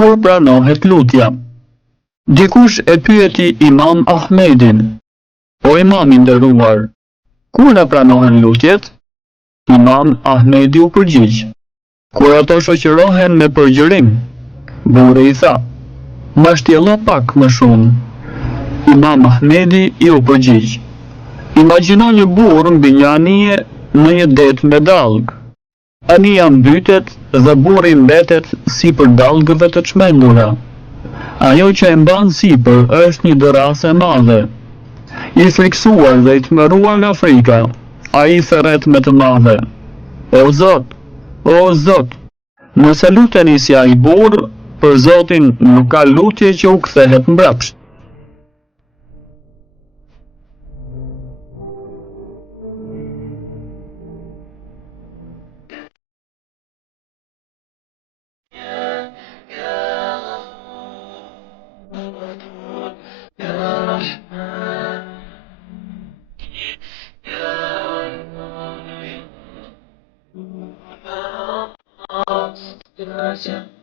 Kur pranohet lutja? Dikush e pyeti Imam Ahmedin: "O imam i nderuar, kur na pranohen lutjet?" Imam Ahmedi u përgjigj: "Kur ato shoqërohen me përgjërim." Burri i tha: "Mashtjello pak më shumë." Imam Ahmedi i u përgjigj: "Imagjino një burr mbi një anije në një det me dallgë. Anija mbytet dhe burri mbetet sipër dallgëve të çmendura. Ajo që e mban sipër është një dërrase e madhe. I friksuar dhe i tmerruar nga frika, ai thërret me të madhe: O Zot, o Zot, nëse luteni si ai burr, për Zotin nuk ka lutje që u kthehet mbrapsht." Gracias.